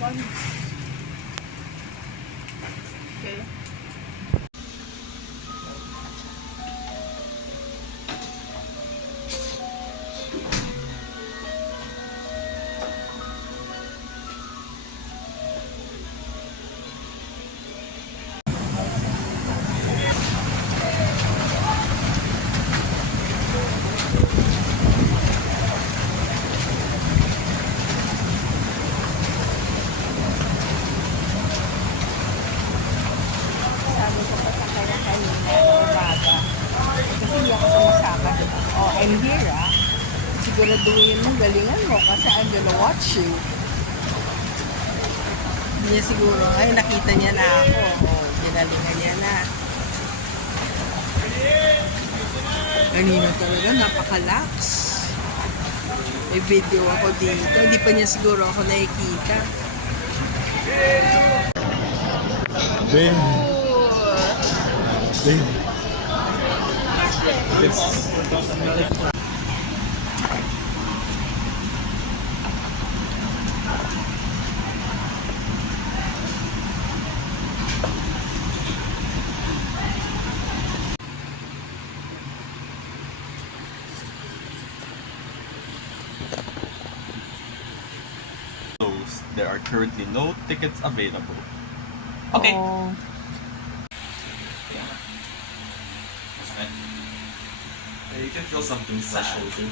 Okay. Sabi ko pa sa kanya kanina ng umaga. Kasi hindi ako sumasama, diba? Oh, I'm here, ah. Siguraduhin mo, galingan mo kasi I'm gonna watch you. Hindi niya siguro, ay, nakita niya na ako. Oh, ginalingan niya na. Kanina talaga, napaka-lax. May video ako dito. Hindi pa niya siguro ako nakikita. Babe. Babe. It's... There are currently no tickets available. Okay. Oh. You can feel something special too.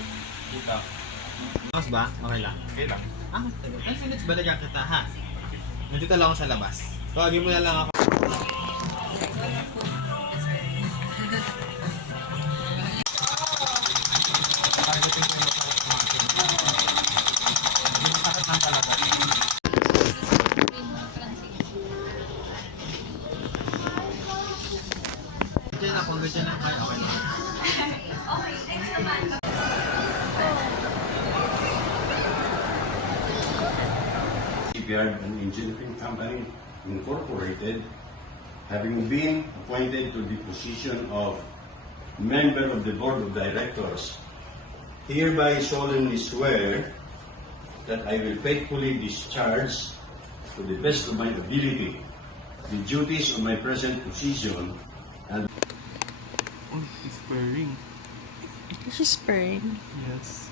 Mas ba? Okay lang. Okay lang. Ah, 10 minutes balikan kita ha. Nandito lang ako sa labas. Tawagin mo na lang ako. Pagdating ko yung para sa akin. Hindi mo sakit ng talaga. Diyan ako, diyan lang kayo. Okay lang. Shipyard and Engineering Company Incorporated, having been appointed to the position of member of the Board of Directors, hereby solemnly swear that I will faithfully discharge, to the best of my ability, the duties of my present position and Oh, he's purring. She's purring. Yes.